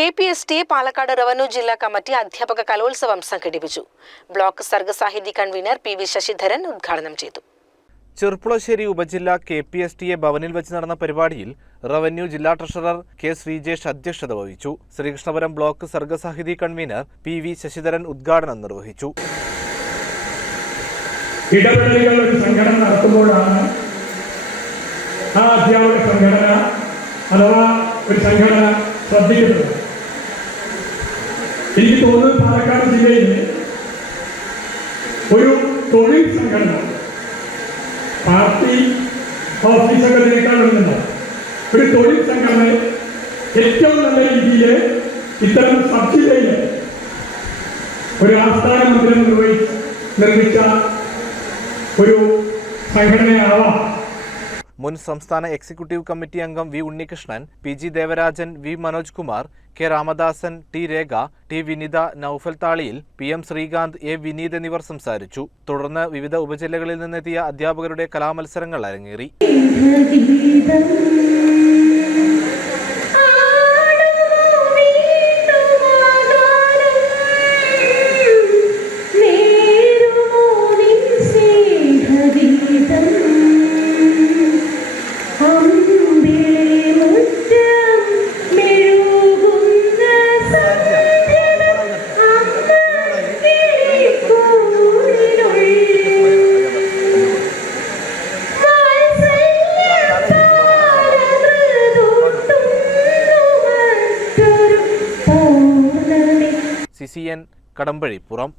K P S T Palakkad revenue ജില്ലാ committee അധ്യാപക കലോത്സവം സംഘടിപ്പിച്ചു. Block സർഗസാഹിതി convener P V Sasidharan ഉദ്ഘാടനം ചെയ്തു. ചെർപ്പുളശ്ശേരി ഉപജില്ല K P S T A ഭവനിൽ വെച്ച് നടന്ന പരിപാടിയിൽ റവന്യൂ ജില്ലാ ട്രഷറർ കെ ശ്രീജേഷ് അധ്യക്ഷത വഹിച്ചു. Sreekrishnapuram block Sargasahithi convener P V Sasidharan ഉദ്ഘാടനം നിർവഹിച്ചു. ഇടപെടലുകൾ ഒരു സംഘടന നടത്തുമ്പോഴാണ് ആ അധ്യാപക സംഘടന അഥവാ ഒരു സംഘടന ശ്രദ്ധിക്കുന്നത്. എനിക്ക് തോന്നുന്നത് പാലക്കാട് ജില്ലയിൽ ഒരു തൊഴിൽ സംഘടന പാർട്ടി ഓഫീസൊക്കെ ഇതിനേക്കാൾ വരുന്നുണ്ട് ഒരു തൊഴിൽ സംഘടന ഏറ്റവും നല്ല രീതിയിൽ ഇത്തരം സബ് ജില്ലയിൽ ഒരു ആസ്ഥാന മന്ദിരം നിർവഹി നിർമ്മിച്ച ഒരു സംഘടനയാവാം. മുൻ സംസ്ഥാന എക്സിക്യൂട്ടീവ് കമ്മിറ്റി അംഗം V Unnikrishnan P G Devarajan V Manoj Kumar K Ramadasan T Rekha T Vinitha Noufal Thaliyil P M Sreekanth A Vineeth എന്നിവർ സംസാരിച്ചു. തുടർന്ന് വിവിധ ഉപജില്ലകളിൽ നിന്നെത്തിയ അധ്യാപകരുടെ കലാമത്സരങ്ങൾ അരങ്ങേറി. சிசியன் கடம்பழிப்புறம்